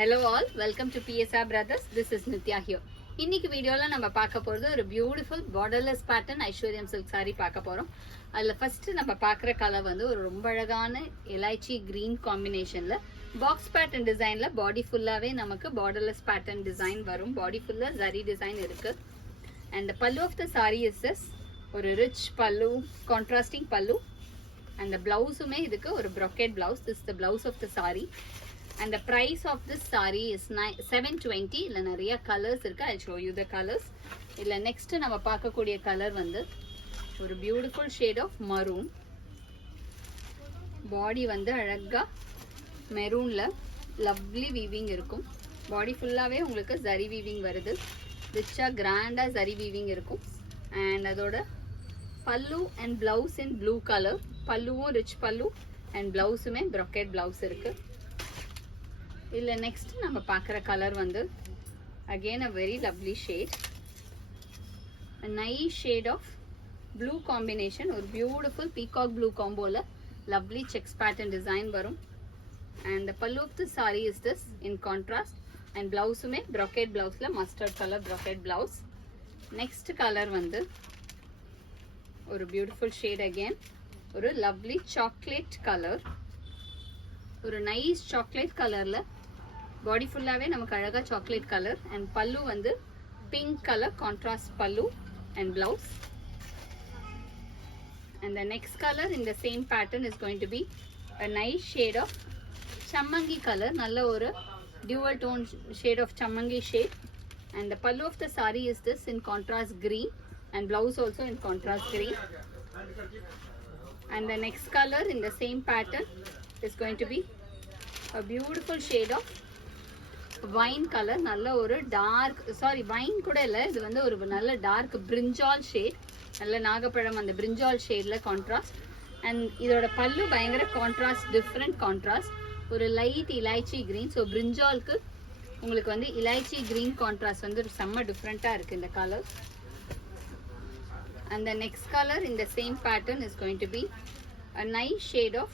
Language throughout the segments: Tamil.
Hello all, welcome to PSR Brothers. This is Nitya here. இன்னைக்கு வீடியோல நம்ம பார்க்க போறது ஒரு பியூட்டிஃபுல் borderless pattern ஐஸ்வர்யம் silk saree பார்க்க போறோம். அதுல ஃபர்ஸ்ட் நம்ம பார்க்குற கலர் வந்து ஒரு ரொம்ப அழகான எலைச்சி green காம்பினேஷன்ல பாக்ஸ் பேட்டர்ன் டிசைன்ல பாடி ஃபுல்லாவே நமக்கு borderless pattern டிசைன் வரும். பாடி ஃபுல்லா zari டிசைன் இருக்கு. And the pallu of the saree is this ஒரு rich pallu, contrasting pallu. And the blouse-உமே இதுக்கு ஒரு brocade blouse. This is the blouse of the saree. And the price of this saree is 720. இல்ல நிறைய colors இருக்கு. I'll show you the colors. இல்ல next நம்ம பார்க்கக்கூடிய color வந்து ஒரு beautiful shade of maroon. Body வந்து அழகா maroonல lovely weaving இருக்கும். Body ஃபுல்லாவே உங்களுக்கு zari weaving வருது. ரிச்சா கிராண்டா zari weaving இருக்கும். And அதோட pallu and blouse in blue color. பல்லுவும் rich pallu and blouse-உமே brocade blouse இருக்கு. இல்ல next நம்ம பார்க்குற கலர் வந்து again a very lovely shade, a nice shade of blue combination, ஒரு beautiful peacock blue comboல lovely checks pattern design வரும். And the pallu of the saree is this in contrast, and blouse-உமே brocade blouse-ல mustard color brocade blouse. Next color வந்து ஒரு beautiful shade again, ஒரு lovely chocolate color, ஒரு nice chocolate colorல பாடி ஃபுல்லாவே நமக்கு அழகா chocolate color, and pallu வந்து pink color contrast pallu and blouse. And the next color in the same pattern is going to be a nice shade of chammangi color, நல்ல ஒரு dual tone shade of chammangi shade. And the pallu of the saree is this in contrast green, and blouse also in contrast green. And the next color in the same pattern is going to be a beautiful shade of wine color, நல்ல ஒரு டார்க் wine கூட இல்ல, இது வந்து ஒரு நல்ல டார்க் brinjal shade, நல்ல நாகப்பழம் அந்த brinjal shadeல contrast. And இதோட பல்லு பயங்கர contrast, different contrast, ஒரு light இலாய்ச்சி green. So brinjalக்கு உங்களுக்கு வந்து இலாய்ச்சி green contrast வந்து செம்ம டிஃபரெண்டா இருக்கு இந்த colour. And the next color in the same pattern is going to be a nice shade of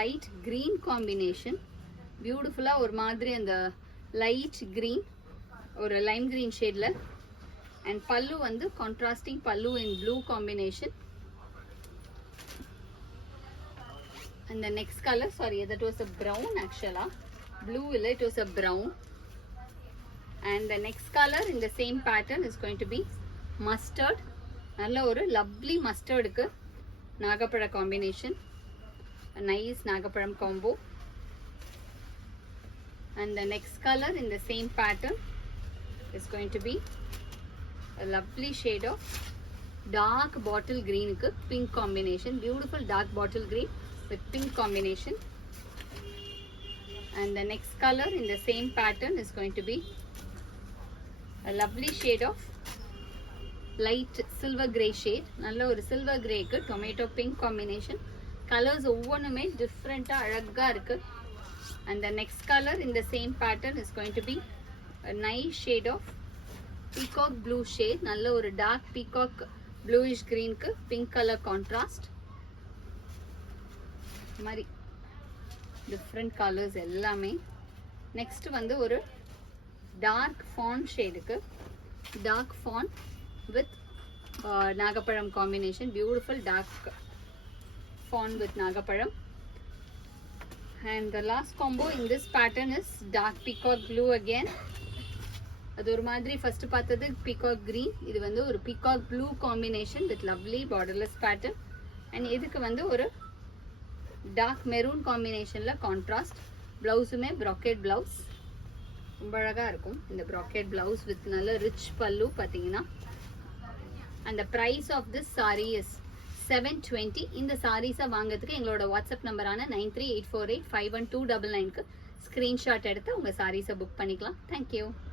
light green combination. பியூட்டிஃபுல்லா ஒரு மாதிரி அந்த லைட் green, ஒரு lime green ஷேட்ல. And pallu வந்து contrasting pallu in blue combination. And the next color, that was a brown actually, blue இல்ல, it was a brown. And the next color in the same pattern is going to be mustard, நல்ல ஒரு lovely mustardக்கு நாகப்பழ combination, a nice நாகப்பழம் combo. And the next color in the same pattern is going to be a lovely shade of dark bottle green ku pink combination, beautiful dark bottle green with pink combination. And the next color in the same pattern is going to be a lovely shade of light silver gray shade, நல்ல ஒரு silver gray ku tomato pink combination. Colors ஒவ்வொண்ணுமே டிஃப்ரெண்டா அழகா இருக்கு. And the next color in the same pattern is going to be a nice shade of peacock blue shade, நல்ல ஒரு dark peacock bluish green க்கு pink color contrast. மாதிரி different colors எல்லாமே. Next வந்து ஒரு dark fawn shade க்கு dark fawn with நாகப்பழம் combination, beautiful dark fawn with நாகப்பழம். And the last combo in this pattern is dark peacock blue again. அது ஒரு மாதிரி first பார்த்தது peacock green, இது வந்து ஒரு peacock blue combination with lovely borderless pattern. And இதுக்கு வந்து ஒரு dark maroon combinationல contrast. Blouse-உமே brocade blouse, ரொம்ப அழகா இருக்கும் இந்த brocade blouse with நல்ல rich pallu பாத்தீங்கன்னா. And the price of this saree is 720. இந்த சாரீஸை வாங்கிறதுக்கு எங்களோட வாட்ஸ்அப் நம்பரான 9384851299க்கு ஸ்க்ரீன்ஷாட் எடுத்து உங்கள் சாரீஸை புக் பண்ணிக்கலாம். தேங்க்யூ.